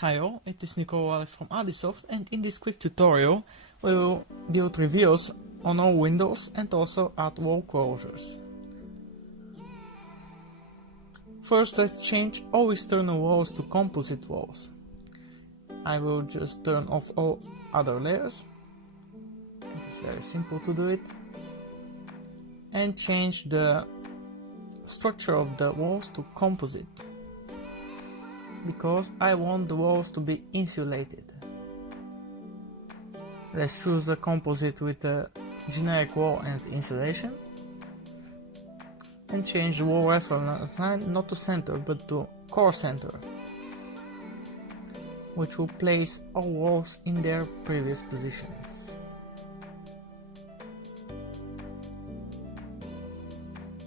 Hi all, it is Nicola from ADIsoft, and in this quick tutorial we will build reviews on all windows and also add wall closures. First, let's change all external walls to composite walls. I will just turn off all other layers. It is very simple to do it. And change the structure of the walls to composite, because I want the walls to be insulated. Let's choose the composite with a generic wall and insulation, and change the wall reference line not to center but to core center, which will place all walls in their previous positions.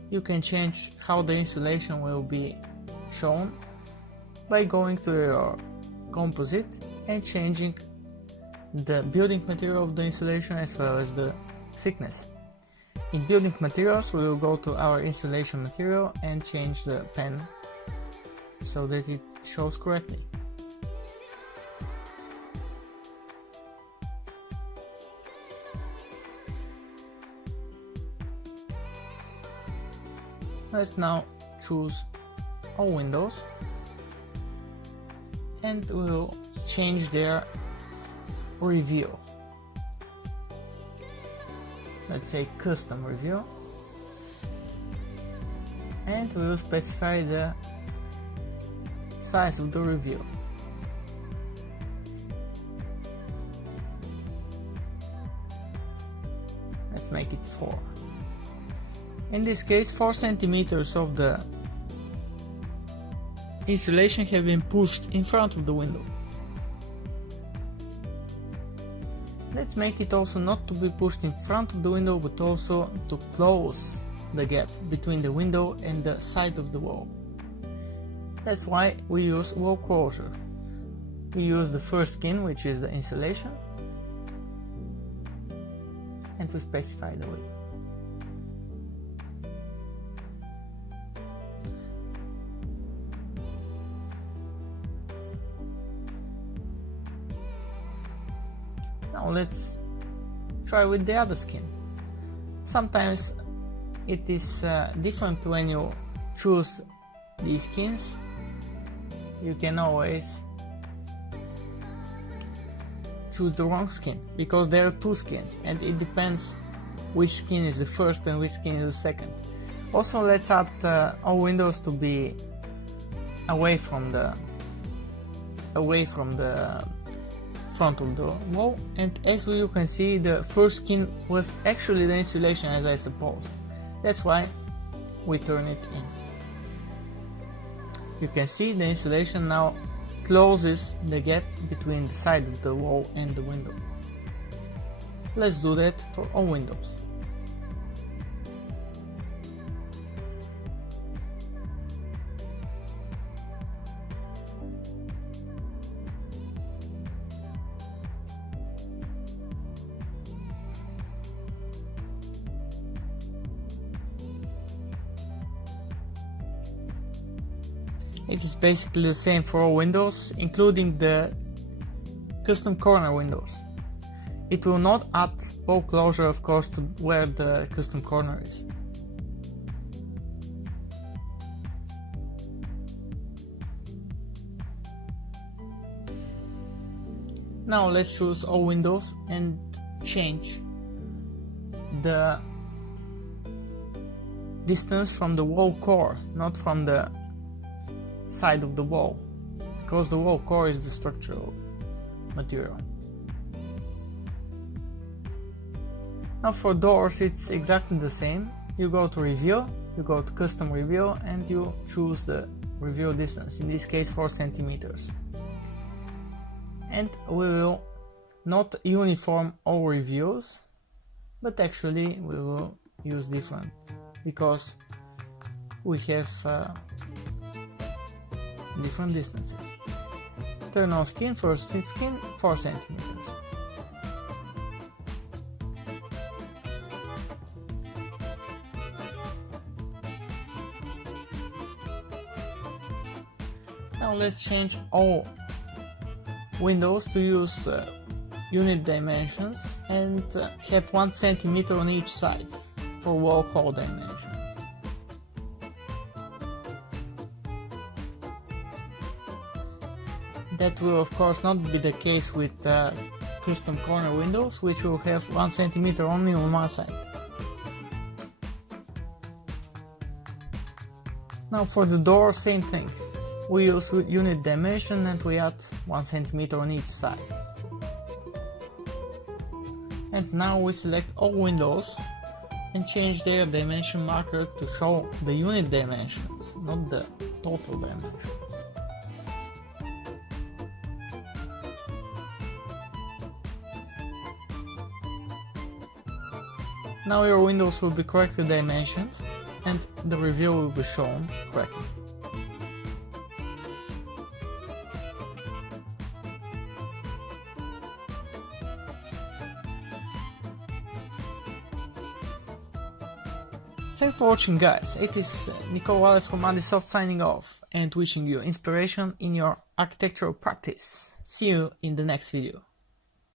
You can change how the insulation will be shown by going to your composite and changing the building material of the insulation as well as the thickness. In building materials, we will go to our insulation material and change the pen so that it shows correctly. Let's now choose all windows and we'll change their review. Let's say custom review, and we will specify the size of the review. Let's make it 4. In this case, 4 centimeters of the insulation have been pushed in front of the window. Let's make it also not to be pushed in front of the window, but also to close the gap between the window and the side of the wall. That's why we use wall closure. We use the first skin, which is the insulation, and we specify the width. Now let's try with the other skin. Sometimes it is different when you choose these skins. You can always choose the wrong skin, because there are 2 skins and it depends which skin is the first and which skin is the second. Also, let's add all windows to be away from the front of the wall, and as you can see, the first skin was actually the insulation, as I supposed. That's why we turn it in. You can see the insulation now closes the gap between the side of the wall and the window. Let's do that for all windows. It is basically the same for all windows, including the custom corner windows. It will not add wall closure, of course, to where the custom corner is. Now let's choose all windows and change the distance from the wall core, not from the side of the wall, because the wall core is the structural material. Now for doors, it's exactly the same. You go to review, you go to custom review, and you choose the review distance, in this case 4 centimeters. And we will not uniform all reviews, but actually we will use different, because we have different distances. Turn on skin, first fit skin, 4 centimeters. Now let's change all windows to use unit dimensions and have 1 centimeter on each side for wall hole dimensions. That will of course not be the case with custom corner windows, which will have 1 centimeter only on one side. Now for the door, same thing. We use unit dimension and we add 1 centimeter on each side. And now we select all windows and change their dimension marker to show the unit dimensions, not the total dimensions. Now your windows will be correctly dimensioned and the review will be shown correctly. Thanks for watching, guys. It is Nicola from ADIsoft signing off and wishing you inspiration in your architectural practice. See you in the next video.